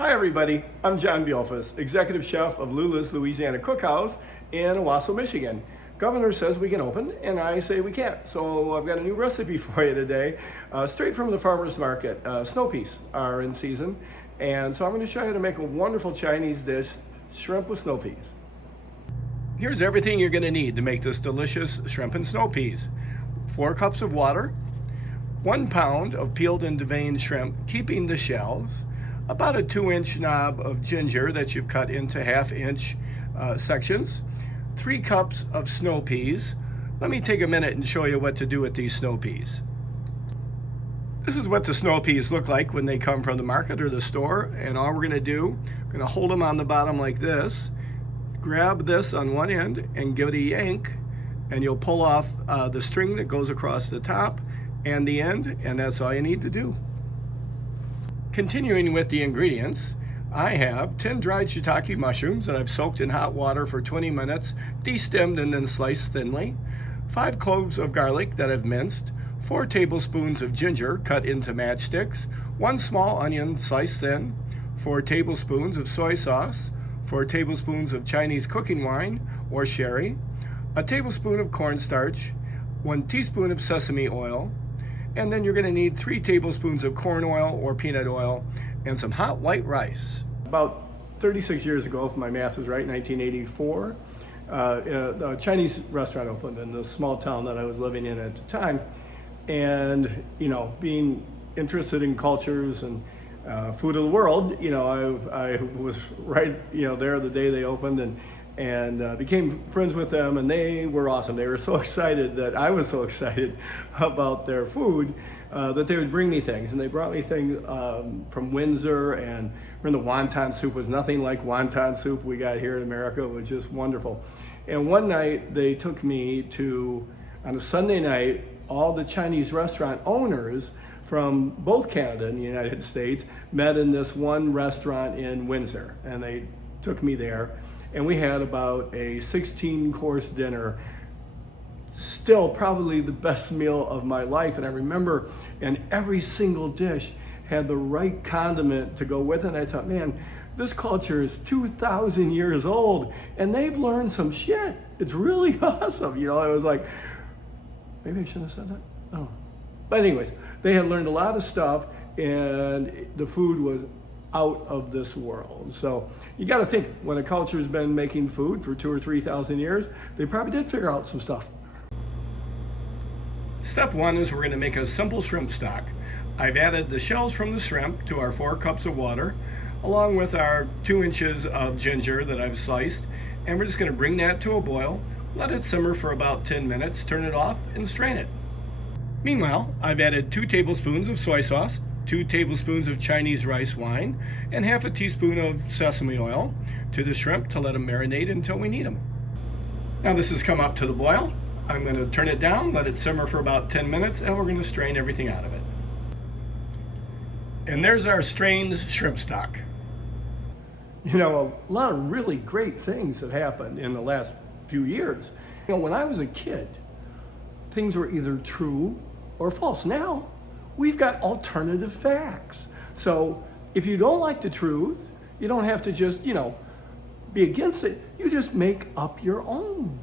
Hi everybody, I'm John Beilfuss, Executive Chef of Lula's Louisiana Cookhouse in Owasso, Michigan. Governor says we can open, and I say we can't. So I've got a new recipe for you today, straight from the farmer's market. Snow peas are in season, and so I'm going to show you how to make a wonderful Chinese dish, shrimp with snow peas. Here's everything you're going to need to make this delicious shrimp and snow peas. 4 cups of water, 1 pound of peeled and deveined shrimp, keeping the shells, about a 2-inch knob of ginger that you've cut into 1/2-inch sections, 3 cups of snow peas. Let me take a minute and show you what to do with these snow peas. This is what the snow peas look like when they come from the market or the store, and all we're going to do, we're going to hold them on the bottom like this, grab this on one end and give it a yank, and you'll pull off the string that goes across the top and the end, and that's all you need to do. Continuing with the ingredients, I have 10 dried shiitake mushrooms that I've soaked in hot water for 20 minutes, destemmed and then sliced thinly, 5 cloves of garlic that I've minced, 4 tablespoons of ginger cut into matchsticks, 1 small onion sliced thin, 4 tablespoons of soy sauce, 4 tablespoons of Chinese cooking wine or sherry, a tablespoon of cornstarch, 1 teaspoon of sesame oil, and then you're going to need 3 tablespoons of corn oil or peanut oil and some hot white rice. About 36 years ago, if my math is right, 1984, a Chinese restaurant opened in the small town that I was living in at the time. And, you know, being interested in cultures and food of the world, you know, I was right, you know, there the day they opened and became friends with them, and they were awesome. They were so excited that I was so excited about their food that they would bring me things. And they brought me things from Windsor, and the wonton soup was nothing like wonton soup we got here in America. It was just wonderful. And one night they took me to, on a Sunday night, all the Chinese restaurant owners from both Canada and the United States met in this one restaurant in Windsor, and they took me there. And we had about a 16-course dinner, still probably the best meal of my life. And I remember, and every single dish had the right condiment to go with it. And I thought, man, this culture is 2,000 years old, and they've learned some shit. It's really awesome. You know, I was like, maybe I shouldn't have said that. Oh. But anyways, they had learned a lot of stuff, and the food was out of this world. So you got to think, when a culture has been making food for 2,000 or 3,000 years, they probably did figure out some stuff. Step 1 is we're going to make a simple shrimp stock. I've added the shells from the shrimp to our 4 cups of water, along with our 2 inches of ginger that I've sliced, and we're just going to bring that to a boil, let it simmer for about 10 minutes, turn it off, and strain it. Meanwhile, I've added 2 tablespoons of soy sauce, 2 tablespoons of Chinese rice wine, and 1/2 teaspoon of sesame oil to the shrimp to let them marinate until we need them. Now this has come up to the boil. I'm going to turn it down, let it simmer for about 10 minutes, and we're going to strain everything out of it. And there's our strained shrimp stock. You know, a lot of really great things have happened in the last few years. You know, when I was a kid, things were either true or false. Now, we've got alternative facts. So if you don't like the truth, you don't have to just, you know, be against it. You just make up your own.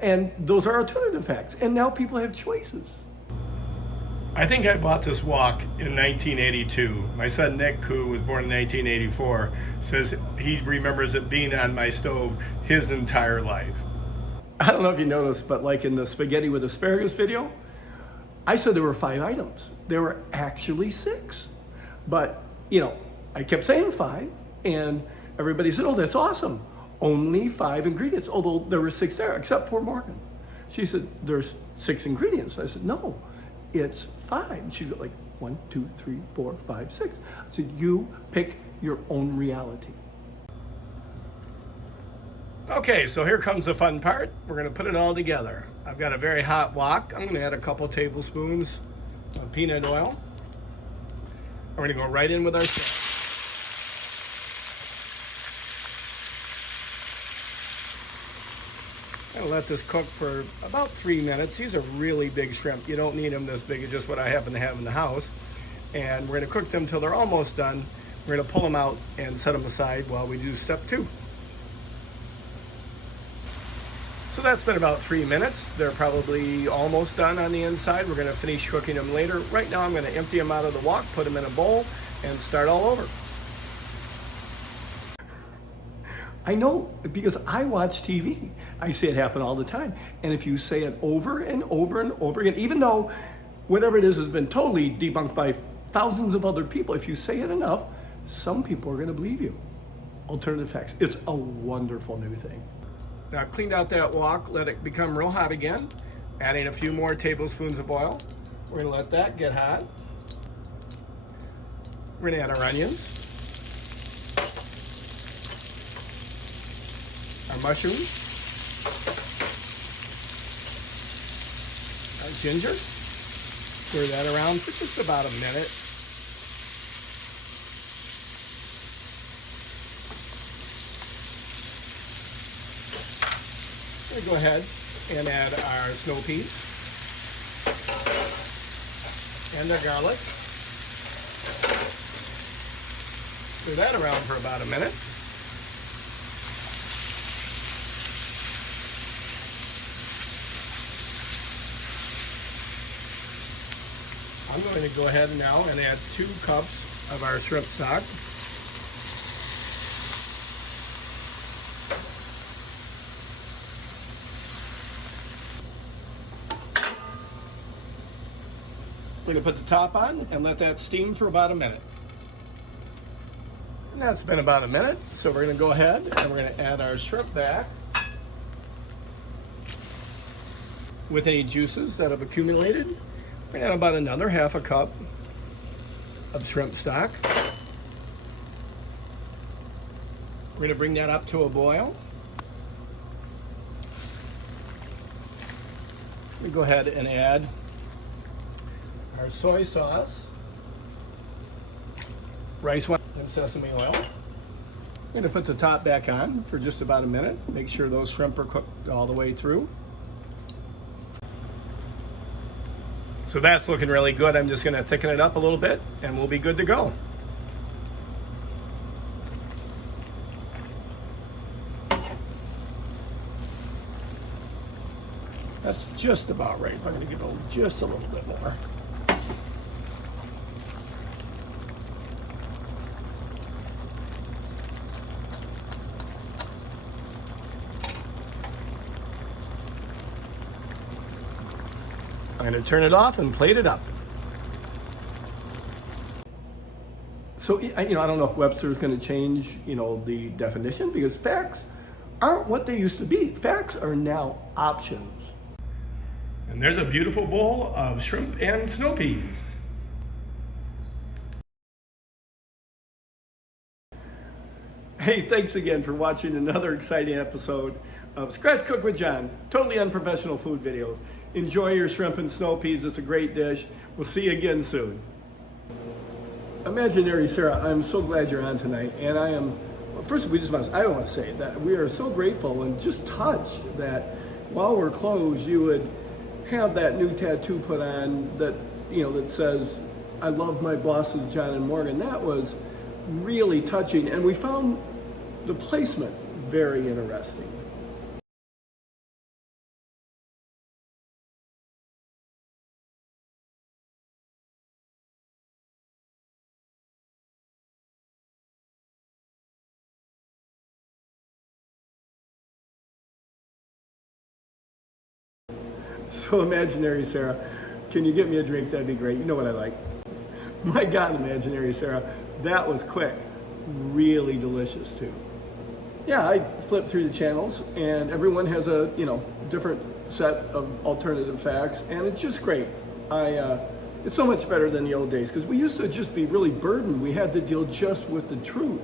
And those are alternative facts. And now people have choices. I think I bought this wok in 1982. My son Nick, who was born in 1984, says he remembers it being on my stove his entire life. I don't know if you noticed, but like in the spaghetti with asparagus video, I said there were 5 items. There were actually 6. But, you know, I kept saying 5, and everybody said, oh, that's awesome. Only 5 ingredients, although there were 6 there, except for Morgan. She said, there's 6 ingredients. I said, no, it's 5. She was like, 1, 2, 3, 4, 5, 6. I said, you pick your own reality. Okay, so here comes the fun part. We're going to put it all together. I've got a very hot wok. I'm going to add a couple tablespoons of peanut oil. We're going to go right in with our shrimp. I'll let this cook for about 3 minutes. These are really big shrimp. You don't need them this big. It's just what I happen to have in the house. And we're going to cook them till they're almost done. We're gonna pull them out and set them aside while we do step 2. So that's been about 3 minutes. They're probably almost done on the inside. We're gonna finish cooking them later. Right now I'm gonna empty them out of the wok, put them in a bowl, and start all over. I know, because I watch TV. I see it happen all the time. And if you say it over and over and over again, even though whatever it is has been totally debunked by thousands of other people, if you say it enough, some people are gonna believe you. Alternative facts. It's a wonderful new thing. Now cleaned out that wok, let it become real hot again. Adding a few more tablespoons of oil. We're gonna let that get hot. We're gonna add our onions, our mushrooms, our ginger. Stir that around for just about a minute. I'm gonna go ahead and add our snow peas and the garlic. Stir that around for about a minute. I'm going to go ahead now and add 2 cups of our shrimp stock. We're going to put the top on and let that steam for about a minute. And that's been about a minute, so we're going to go ahead and we're going to add our shrimp back with any juices that have accumulated. We're going to add about another half a cup of shrimp stock. We're going to bring that up to a boil. We go ahead and add our soy sauce, rice wine, and sesame oil. I'm going to put the top back on for just about a minute. Make sure those shrimp are cooked all the way through. So that's looking really good. I'm just going to thicken it up a little bit and we'll be good to go. That's just about right. I'm going to give it just a little bit more. I'm going to turn it off and plate it up. So, I don't know if Webster is going to change, the definition, because facts aren't what they used to be. Facts are now options. And there's a beautiful bowl of shrimp and snow peas. Hey, thanks again for watching another exciting episode of Scratch Cook with John, totally unprofessional food videos. Enjoy your shrimp and snow peas. It's a great dish. We'll see you again soon. Imaginary Sarah, I'm so glad you're on tonight. And I want to say that we are so grateful and just touched that while we're closed, you would have that new tattoo put on that, that says, "I love my bosses, John and Morgan." That was really touching. And we found the placement very interesting. So Imaginary Sarah, can you get me a drink? That'd be great. You know what I like. My God, Imaginary Sarah, that was quick. Really delicious too. Yeah, I flipped through the channels and everyone has a, different set of alternative facts, and it's just great. It's so much better than the old days, because we used to just be really burdened. We had to deal just with the truth.